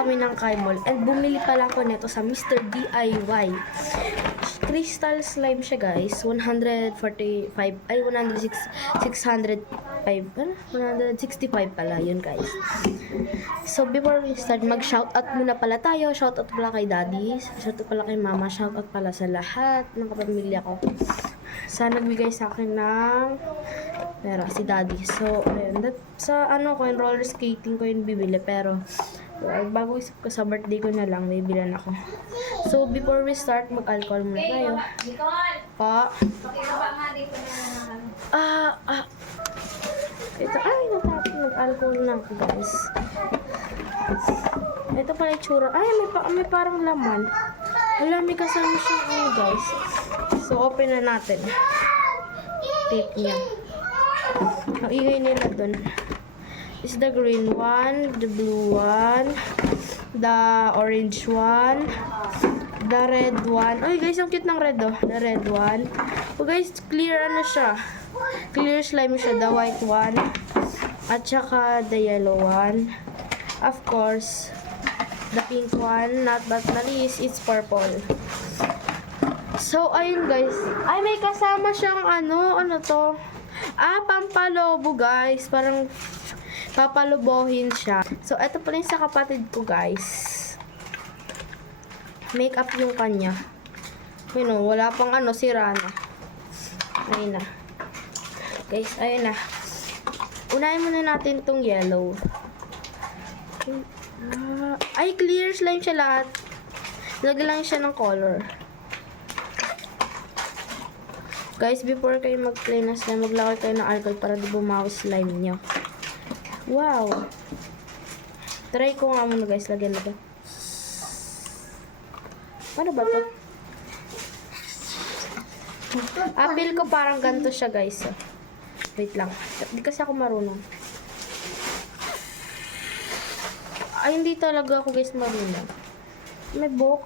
kami ng Kaimol and bumili pala ako nito sa Mr. DIY. Crystal slime siya guys. 145, ay 605, 165 pala yun guys. So before we start, mag-shoutout muna pala tayo. Shoutout pala kay Daddy. Shoutout pala kay Mama. Shoutout pala sa lahat ng kapamilya ko. Sa nagbigay sa akin ng pera, si Daddy. So, ayun. Sa ano ko, yung roller skating ko yung bibili. Pero, bago isip ko sa birthday ko na lang, may bilan ako. So, before we start, mag-alcohol muna tayo. Pa. Ito, ay, natapos mag-alcohol na ako, guys. Ito pala yung tsura. Ay, may parang laman. Wala, may kasama siyang ano, guys. So, open na natin. Tape niya. Ang ingay nila dun is the green one, the blue one, the orange one, the red one. Ay guys, ang cute ng red oh. The red one. Oh guys, clear ano siya. Clear slime siya. The white one. At saka the yellow one. Of course, the pink one. Not but not least, it's purple. So, ayun guys. Ay, may kasama siyang ano to? Pampalobo guys. Parang papalubohin siya. So, ito pa rin sa kapatid ko guys. Make up yung kanya. Yun o, wala pang sira na. Ayun na. Guys, ayun na. Unahin muna natin tong yellow. Ay, clear slime siya lahat. Lagyan lang siya ng color. Guys, before kayo mag-play na slime, maglakay kayo ng alcohol para di bumawi slime nyo. Wow! Try ko nga muna guys, lagyan na ba? Ano ba to? Feel ko parang ganito siya guys. Wait lang. Hindi kasi ako marunong. Ay, hindi talaga ako guys marunong. May book.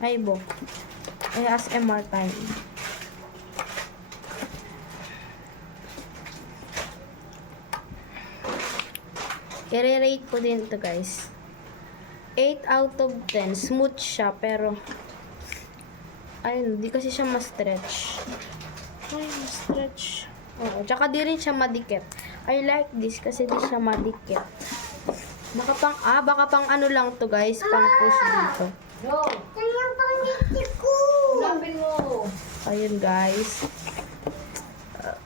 Ay, book. Ay, ASMR time. I-rate ko din ito guys. 8 out of 10. Smooth siya pero ayun, di kasi siya ma-stretch. Ay, ma-stretch. Oo, tsaka di rin siya madikit. I like this kasi di siya madikit. Baka pang ano lang to guys, pang push dito. Ayun guys.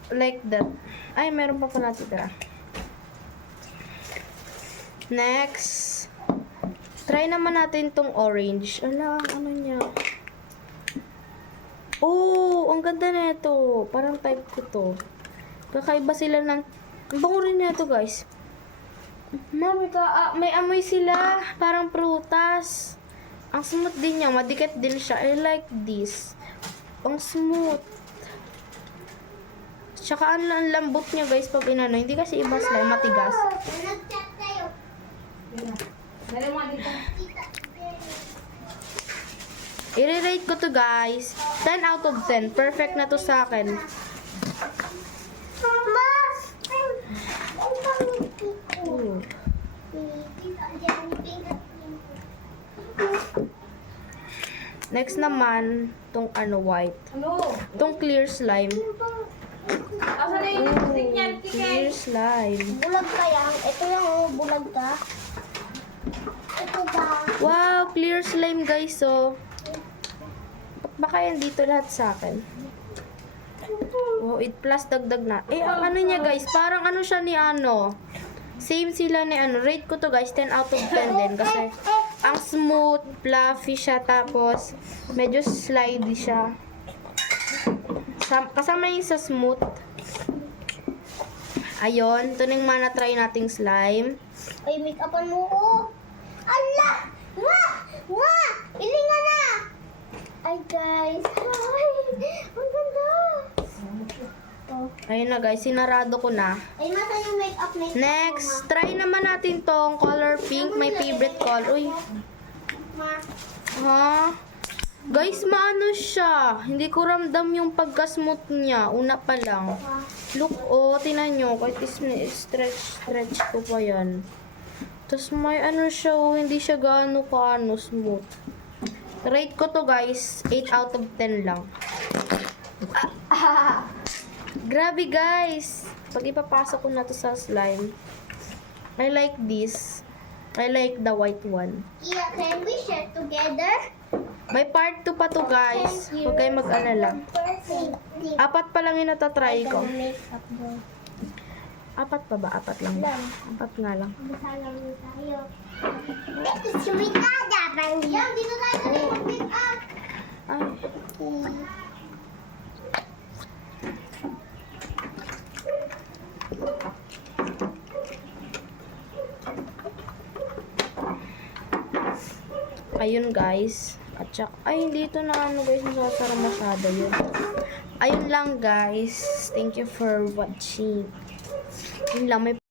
Like that. Ay, meron pa pala tira. Next, try naman natin tong orange. Ala, ano niya? Oh, ang ganda na ito. Parang type ko to. Kakaiba sila ng... Ang bango rin na ito, guys. May amoy sila. Parang prutas. Ang smooth din niya. Madikit din siya. I like this. Ang smooth. Tsaka ang lambot niya, guys, pag inano. Hindi kasi iba slime, matigas. I-rate ko to guys 10 out of 10. Perfect na to sa akin. Next naman tong white. Tong clear slime. Clear slime. Bulag ka yan. Ito yung bulag ka. Ito ba? Wow, clear slime guys, so. Baka yan dito lahat sa akin. Oh, it plus dagdag na. Eh, ang ano niya guys, parang ano siya ni Same sila ni Rate ko to guys, 10 out of 10 din. Kasi, ang smooth, fluffy siya, tapos, medyo slidey siya. Kasama yung sa smooth. Ayun, ito na yung try nating slime. Ay, make-upan mo ko. Ala! Wah! Wah! Ilingan na! Ay, guys. Ay, ang ganda. Ayun na guys, sinarado ko na. Ay, nasa yung make-up na ito. Next, try naman natin tong color pink. My favorite color. Uy. Ma. Ha? Guys, maano siya. Hindi ko ramdam yung pagka-smooth niya. Una pa lang. Look, oh, tinan nyo. Kahit stretch ko pa yan. Tapos may ano siya, hindi siya gaano smooth. Rate ko to guys, 8 out of 10 lang. Grabe guys! Pag ipapasok ko na to sa slime, I like this. I like the white one. Yeah, can we share together? May part 2 pa to guys. Huwag kayong mag-alala. Apat pa lang yung natatry ko. Makeup doon. Apat pa ba? Apat lang ba? Apat nga lang. Masalang tayo. Sumitada pa yan. Dito tayo mag-pick up. Ay. Ayun guys. At saka, ay hindi ito na ano guys, nasasara masyado yun. Ayun lang guys. Thank you for watching. Yun lang, may